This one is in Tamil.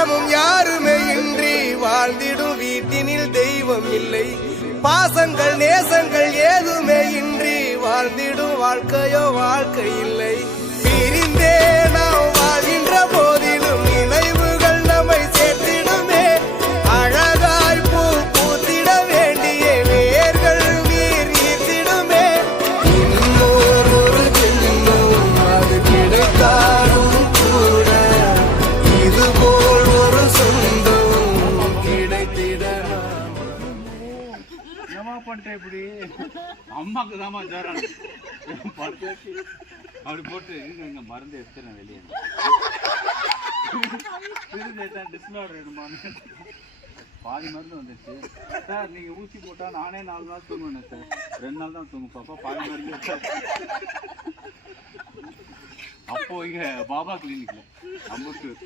பாசமும் யாருமே இன்றி வாழ்ந்திடும் வீட்டினில் தெய்வம் இல்லை. பாசங்கள் நேசங்கள் ஏதுமே இன்றி வாழ்ந்திடும் வாழ்க்கையோ வாழ்க்கை இல்லை. பிரிந்தே நாம் வாழ்கின்ற போதிலும் நினைவுகள் நம்மை சேர்த்திடுமே. அழகாய் பூ பூத்திட வேண்டிய வேர்கள் நீர் ஈர்த்திடுமே. இன்னொரு ஜென்மம் அது கிடைத்தாலும் கூட இதுபோல் ஒரு சொந்தம் கிடைத்திட. பண்ணிட்டேன் இப்படி அம்மாக்கு தாமா ஜரம் படுத்து வச்சு அப்படி போட்டு இங்க மருந்து எடுத்துறேன் வெளியே டிஸ்லாட் வேணுமான்னு பாதி மருந்து வந்துச்சு. சார் நீங்க ஊசி போட்டா நானே 4 நாள் தூங்குவேன் சார். 2 நாள் தான் தூங்கும் பாப்பா பாதி மருந்து. அப்போ இங்க பாபா கிளினிக்ல அம்பத்தூர்